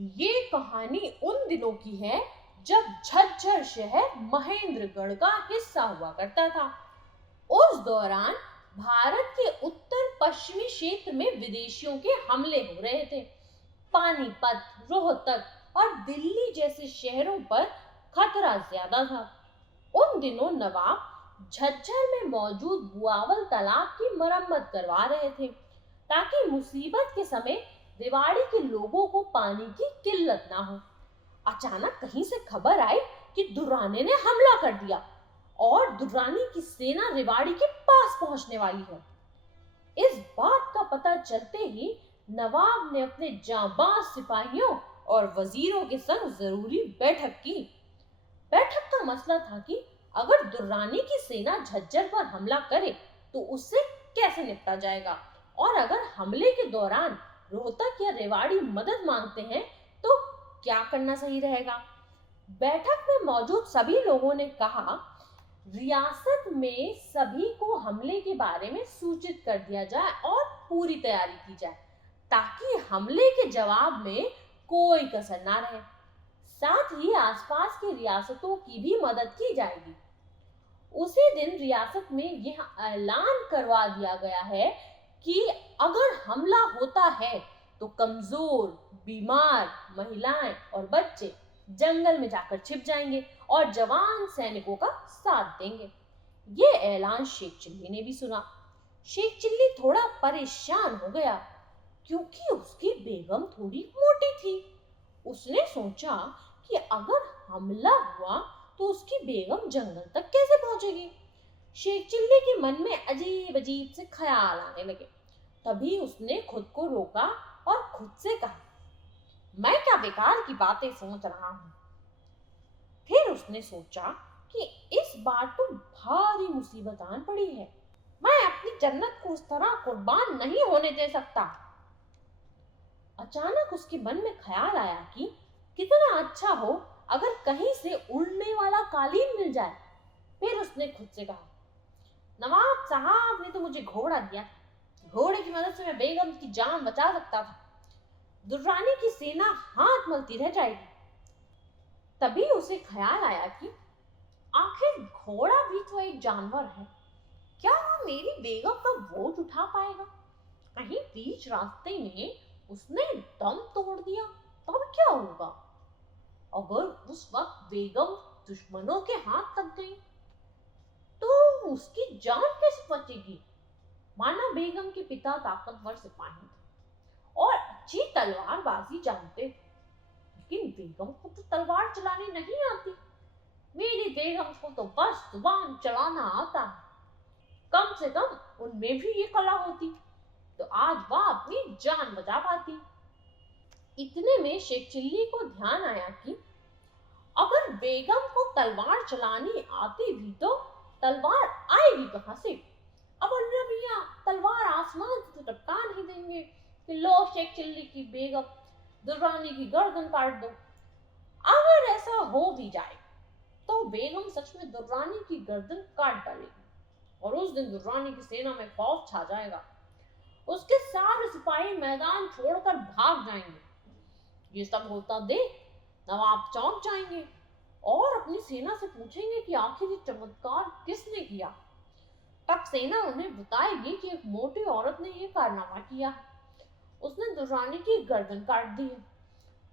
ये कहानी उन दिनों की है जब झज्जर शहर महेंद्रगढ़ का हिस्सा हुआ करता था। उस दौरान भारत के उत्तर पश्चिमी क्षेत्र में विदेशियों के हमले हो रहे थे। पानीपत, रोहतक और दिल्ली जैसे शहरों पर खतरा ज्यादा था। उन दिनों नवाब झज्जर में मौजूद बुआवल तालाब की मरम्मत करवा रहे थे ताकि मुसीबत के समय रेवाड़ी के लोगों को पानी की किल्लत ना हो। अचानक कहीं से खबर आई कि दुर्रानी ने हमला कर दिया और दुर्रानी की सेना रेवाड़ी के पास पहुंचने वाली है। इस बात का पता चलते ही नवाब ने अपने जांबाज सिपाहियों और वजीरों के संग जरूरी बैठक की। बैठक का मसला था कि अगर दुर्रानी की सेना झज्जर पर हमला करे तो उससे कैसे निपटा जाएगा, और अगर हमले के दौरान रोहतक या रेवाड़ी मदद मांगते हैं तो क्या करना सही रहेगा। बैठक में मौजूद सभी लोगों ने कहा, रियासत में सभी को हमले के बारे में सूचित कर दिया जाए और पूरी तैयारी की जाए ताकि हमले के जवाब में कोई कसर ना रहे। साथ ही आसपास की रियासतों की भी मदद की जाएगी। उसी दिन रियासत में यह ऐलान करवा दिया गया है कि अगर हमला होता है तो कमजोर, बीमार, महिलाएं और बच्चे जंगल में जाकर छिप जाएंगे और जवान सैनिकों का साथ देंगे। ये ऐलान शेख चिल्ली ने भी सुना। शेख चिल्ली थोड़ा परेशान हो गया क्योंकि उसकी बेगम थोड़ी मोटी थी। उसने सोचा कि अगर हमला हुआ तो उसकी बेगम जंगल तक कैसे पहुंचेगी। शेख चिल्ली के मन में अजीब अजीब से ख्याल आने लगे। तभी उसने खुद को रोका और खुद से कहा, मैं क्या बेकार की बातें सोच रहा हूं। फिर उसने सोचा कि इस बार तो भारी मुसीबत आन पड़ी है। मैं अपनी जन्नत को उस तरह कुर्बान नहीं होने दे सकता। अचानक उसके मन में ख्याल आया कि कितना अच्छा हो अगर कहीं से उड़ने वाला कालीन मिल जाए। फिर उसने खुद से कहा, नवाब साहब ने तो मुझे घोड़ा दिया, घोड़े की मदद से मैं बेगम की जान बचा सकता था। दुर्रानी की सेना हाथ मलती रह जाएगी। तभी उसे ख्याल आया कि आखिर घोड़ा भी तो एक जानवर है, क्या वो मेरी बेगम का बोझ उठा पाएगा। कहीं बीच रास्ते में उसने दम तोड़ दिया तब क्या होगा। अगर उस वक्त बेगम दुश्मनों के हाथ लग गई तो उसकी जान कैसे बचेगी। माना बेगम के पिता ताकतवर सिपाही थे और अच्छी तलवारबाजी जानते थे, लेकिन बेगम को तो तलवार चलानी नहीं आती। मेरी बेगम को तो बस जुबान चलाना आता है। कम से कम उनमें भी ये कला होती तो आज वह अपनी जान बचा पाती। इतने में शेख चिल्ली को ध्यान आया कि अगर बेगम को तलवार चलानी आती भी तो तलवार आएगी कहां से। अब अल्लाह मियां तलवार आसमान से तो टपका नहीं देंगे कि लो शेख चिल्ली की बेगम, दुर्रानी की गर्दन काट दो। अगर ऐसा हो भी जाए तो बेगम सच में दुर्रानी की गर्दन काट डालेगी और उस दिन दुर्रानी की सेना में खौफ छा जाएगा। उसके सारे सिपाही मैदान छोड़कर भाग जाएंगे। ये सब होता देख नवाब चौंक जाएंगे और अपनी सेना से पूछेंगे कि आखिर ये चमत्कार किसने किया। तब सेना उन्हें बताएगी कि एक मोटी औरत ने यह कारनामा किया, उसने दुर्रानी की गर्दन काट दी है।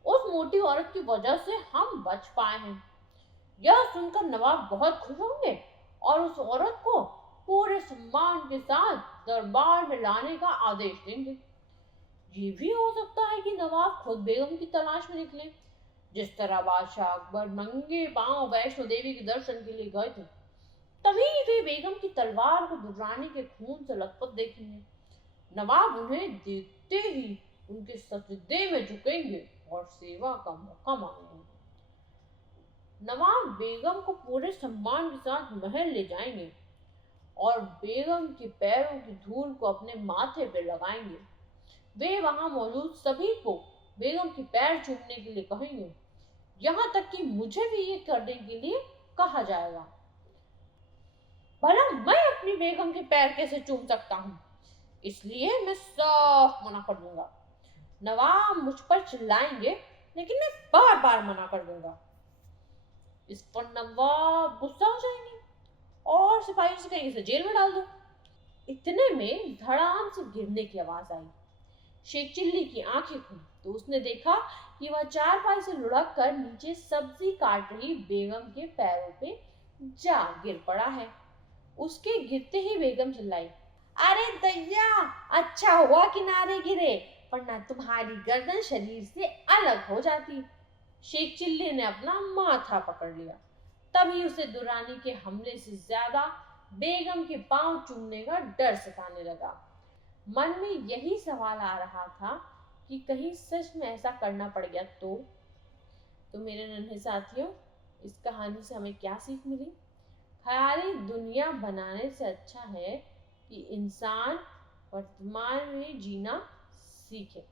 उस मोटी औरत की वजह से हम बच पाए हैं। यह सुनकर नवाब बहुत खुश होंगे और उस औरत को पूरे सम्मान के साथ दरबार में लाने का आदेश देंगे। ये भी हो सकता है कि नवाब खुद बेगम की तलाश में निकले, जिस तरह बादशाह अकबर नंगे पांव वैष्णो देवी के दर्शन के लिए गए थे। तभी वे बेगम की तलवार को दुर्रानी के खून से लथपथ देखेंगे। नवाब उन्हें देखते ही उनके सजदे में झुकेंगे और सेवा का मौका मांगेंगे। नवाब बेगम को पूरे सम्मान के साथ महल ले जाएंगे और बेगम के पैरों की धूल को अपने माथे पर लगाएंगे। वे वहां मौजूद सभी को बेगम के पैर चूमने के लिए कहेंगे, यहाँ तक कि मुझे भी ये करने के लिए कहा जाएगा। भला मैं अपनी बेगम के पैर कैसे चूम सकता हूँ, इसलिए मैं साफ मना कर दूंगा। नवाब मुझ पर चिल्लाएंगे, लेकिन मैं बार बार मना कर दूंगा। इस पर नवाब गुस्सा हो जाएंगे और सिपाही से कहीं से जेल में डाल दो। इतने में धड़ाम से गिरने की आवाज आई। शेख चिल्ली की आंखें खुली तो उसने देखा कि वह चारपाई से लुढ़क कर नीचे सब्जी काट रही बेगम के पैरों पे जा गिर पड़ा है। उसके गिरते ही बेगम चिल्लाई, अरे दैया, अच्छा हुआ किनारे गिरे, वरना तुम्हारी गर्दन शरीर से अलग हो जाती। शेख चिल्ली ने अपना माथा पकड़ लिया। तभी उसे दुरानी के हमले से ज्यादा बेगम के पांव चूमने का डर सताने लगा। मन में यही सवाल आ रहा था कि कहीं सच में ऐसा करना पड़ गया तो मेरे नन्हे साथियों, इस कहानी से हमें क्या सीख मिली? ख्याली दुनिया बनाने से अच्छा है कि इंसान वर्तमान में जीना सीखे।